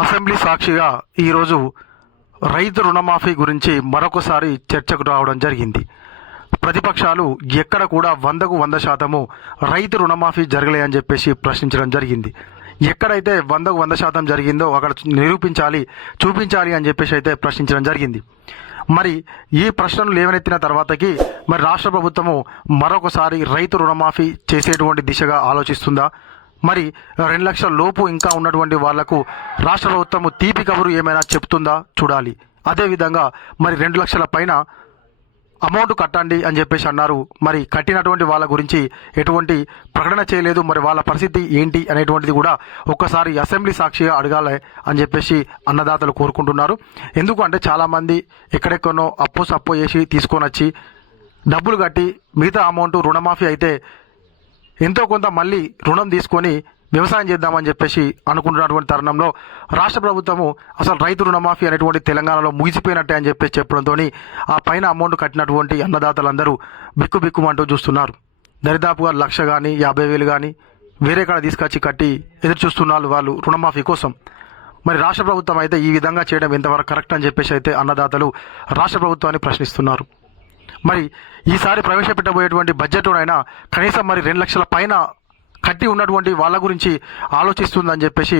Assembly సాక్షిగా ఈరోజు రైతు రుణమాఫీ గురించి మరొకసారి చర్చకు రావడం జరిగింది. ప్రతిపక్షాలు ఎక్కడ కూడా 100% రైతు రుణమాఫీ జరగలేదని చెప్పేసి ప్రశ్నించడం జరిగింది. ఎక్కడైతే 100% జరిగిందో అక్కడ నిరూపించాలి, చూపించాలి అని చెప్పేసి అయితే ప్రశ్నించడం జరిగింది. మరి ఈ ప్రశ్నలు లేవనెత్తిన తర్వాతకి మరి రాష్ట్ర ప్రభుత్వము మరొకసారి రైతు రుణమాఫీ చేసేటువంటి దిశగా ఆలోచిస్తుందా? మరి 2 లక్షల లోపు ఇంకా ఉన్నటువంటి వాళ్లకు రాష్ట్ర ప్రభుత్వము తీపి కబురు ఏమైనా చెప్తుందా చూడాలి. అదేవిధంగా మరి 2 లక్షల పైన అమౌంట్ కట్టండి అని చెప్పేసి అన్నారు. మరి కట్టినటువంటి వాళ్ళ గురించి ఎటువంటి ప్రకటన చేయలేదు. మరి వాళ్ళ పరిస్థితి ఏంటి అనేటువంటిది కూడా ఒక్కసారి అసెంబ్లీ సాక్షిగా అడగాలి అని చెప్పేసి అన్నదాతలు కోరుకుంటున్నారు. ఎందుకంటే చాలామంది ఎక్కడెక్కడో అప్పు చేసి తీసుకొని వచ్చి డబ్బులు కట్టి మిగతా అమౌంట్ రుణమాఫీ అయితే ఎంతో కొంత మళ్ళీ రుణం తీసుకొని వ్యవసాయం చేద్దామని చెప్పేసి అనుకుంటున్నటువంటి తరుణంలో రాష్ట్ర ప్రభుత్వము అసలు రైతు రుణమాఫీ అనేటువంటి తెలంగాణలో ముగిసిపోయినట్టే అని చెప్పేసి చెప్పడంతో ఆ పైన అమౌంట్ కట్టినటువంటి అన్నదాతలందరూ బిక్కుమంటూ చూస్తున్నారు. దరిదాపుగా 1,00,000 కానీ 50,000 కానీ వేరే కాడ తీసుకొచ్చి కట్టి ఎదురు చూస్తున్నారు వాళ్ళు రుణమాఫీ కోసం. మరి రాష్ట్ర ప్రభుత్వం అయితే ఈ విధంగా చేయడం ఎంతవరకు కరెక్ట్ అని చెప్పేసి అయితే అన్నదాతలు రాష్ట్ర ప్రభుత్వాన్ని ప్రశ్నిస్తున్నారు. మరి ఈసారి ప్రవేశపెట్టబోయేటువంటి బడ్జెట్లోనైనా కనీసం మరి 2 లక్షల పైన కట్టి ఉన్నటువంటి వాళ్ళ గురించి ఆలోచిస్తుందని చెప్పేసి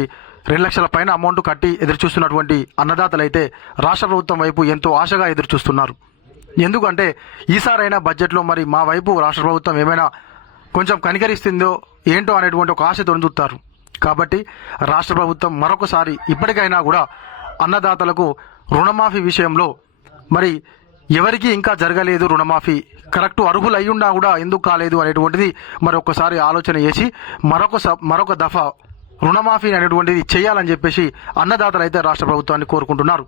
2 లక్షల పైన అమౌంట్ కట్టి ఎదురు చూస్తున్నటువంటి అన్నదాతలైతే రాష్ట్ర ప్రభుత్వం వైపు ఎంతో ఆశగా ఎదురు చూస్తున్నారు. ఎందుకంటే ఈసారైనా బడ్జెట్లో మరి మా వైపు రాష్ట్ర ప్రభుత్వం ఏమైనా కొంచెం కనికరిస్తుందో ఏంటో అనేటువంటి ఒక ఆశతో చూస్తారు. కాబట్టి రాష్ట్ర ప్రభుత్వం మరొకసారి ఇప్పటికైనా కూడా అన్నదాతలకు రుణమాఫీ విషయంలో మరి ఎవరికి ఇంకా జరగలేదు రుణమాఫీ, కరెక్ట్ అర్హులు అయ్యున్నా కూడా ఎందుకు కాలేదు అనేటువంటిది మరొకసారి ఆలోచన చేసి మరొక దఫా రుణమాఫీ అనేటువంటిది చేయాలని చెప్పేసి అన్నదాతలు అయితే రాష్ట్ర ప్రభుత్వాన్ని కోరుకుంటున్నారు.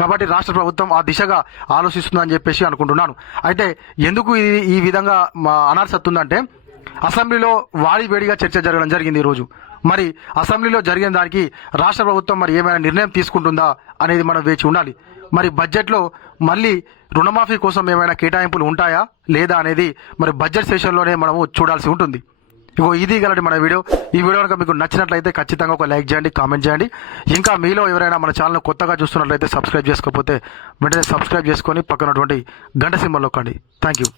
కాబట్టి రాష్ట్ర ప్రభుత్వం ఆ దిశగా ఆలోచిస్తుందని చెప్పేసి అనుకుంటున్నాను. అయితే ఎందుకు ఈ విధంగా అనార్సత్తుందంటే అసెంబ్లీలో వేడిగా చర్చ జరగడం జరిగింది ఈరోజు. మరి అసెంబ్లీలో జరిగిన దానికి రాష్ట్ర ప్రభుత్వం మరి ఏమైనా నిర్ణయం తీసుకుంటుందా అనేది మనం వేచి ఉండాలి. మరి బడ్జెట్లో మళ్ళీ రుణమాఫీ కోసం ఏమైనా కేటాయింపులు ఉంటాయా లేదా అనేది మరి బడ్జెట్ సెషన్లోనే మనము చూడాల్సి ఉంటుంది. ఇది గలటి మన వీడియో. ఈ వీడియో కనుక మీకు నచ్చినట్లయితే ఖచ్చితంగా ఒక లైక్ చేయండి, కామెంట్ చేయండి. ఇంకా మీలో ఎవరైనా మన ఛానల్ కొత్తగా చూస్తున్నట్లయితే సబ్స్క్రైబ్ చేసుకోకపోతే వెంటనే సబ్స్క్రైబ్ చేసుకొని పక్కనటువంటి గంట సింబల్ నొక్కండి. Thank you.